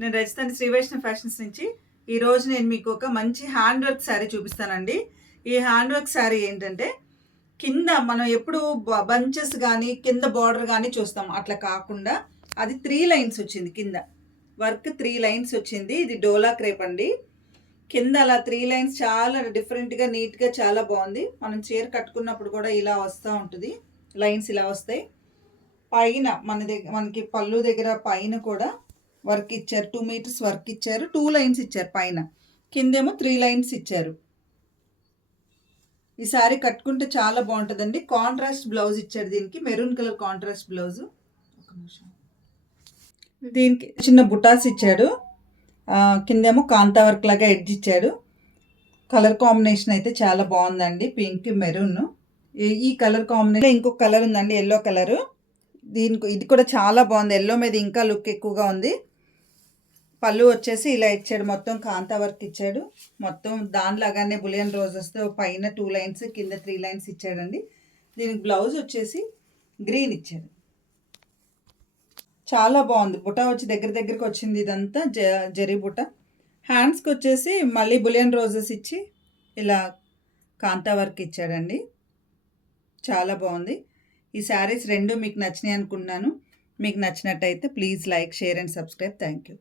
నేను రజితాని శ్రీ వైష్ణవ్ ఫ్యాషన్స్ నుంచి ఈరోజు నేను మీకు ఒక మంచి హ్యాండ్ వర్క్ శారీ చూపిస్తానండి. ఈ హ్యాండ్ వర్క్ శారీ ఏంటంటే కింద మనం ఎప్పుడు బంచెస్ కానీ కింద బార్డర్ కానీ చూస్తాం, అట్లా కాకుండా అది 3 లైన్స్ వచ్చింది. కింద వర్క్ 3 లైన్స్ వచ్చింది. ఇది డోలా క్రేప్ అండి. కింద అలా 3 లైన్స్ చాలా డిఫరెంట్గా నీట్గా చాలా బాగుంది. మనం చీర కట్టుకున్నప్పుడు కూడా ఇలా వస్తూ ఉంటుంది, లైన్స్ ఇలా వస్తాయి. పైన మనకి పళ్ళు దగ్గర పైన కూడా వర్క్ ఇచ్చారు. 2 మీటర్స్ వర్క్ ఇచ్చారు. 2 లైన్స్ ఇచ్చారు పైన, కిందేమో 3 లైన్స్ ఇచ్చారు. ఈ సారీ కట్టుకుంటే చాలా బాగుంటుందండి. కాంట్రాస్ట్ బ్లౌజ్ ఇచ్చాడు దీనికి, మెరూన్ కలర్ కాంట్రాస్ట్ బ్లౌజ్. దీనికి చిన్న బుటాస్ ఇచ్చాడు. కిందేమో కాంతా వర్క్ లాగా ఎడ్జ్ ఇచ్చాడు. కలర్ కాంబినేషన్ అయితే చాలా బాగుందండి, పింక్ మెరూన్. ఈ కలర్ కాంబినేషన్ ఇంకొక కలర్ ఉందండి, ఎల్లో కలరు. ఇది కూడా చాలా బాగుంది. ఎల్లో మీద ఇంకా లుక్ ఎక్కువగా ఉంది. పళ్ళు వచ్చేసి ఇలా ఇచ్చాడు, మొత్తం కాంతా వర్క్ ఇచ్చాడు. మొత్తం దానిలాగానే బులియన్ రోజెస్తో పైన 2 లైన్స్ కింద 3 లైన్స్ ఇచ్చాడండి. దీనికి బ్లౌజ్ వచ్చేసి గ్రీన్ ఇచ్చాడు. చాలా బాగుంది. బుటా వచ్చి దగ్గరికి వచ్చింది. ఇదంతా జరీ బుట్ట. హ్యాండ్స్కి వచ్చేసి మళ్ళీ బులియన్ రోజెస్ ఇచ్చి ఇలా కాంతా వర్క్ ఇచ్చాడండి. చాలా బాగుంది. ఈ శారీస్ రెండు మీకు నచ్చినాయి అనుకుంటున్నాను. మీకు నచ్చినట్టయితే please like, share and subscribe. Thank you.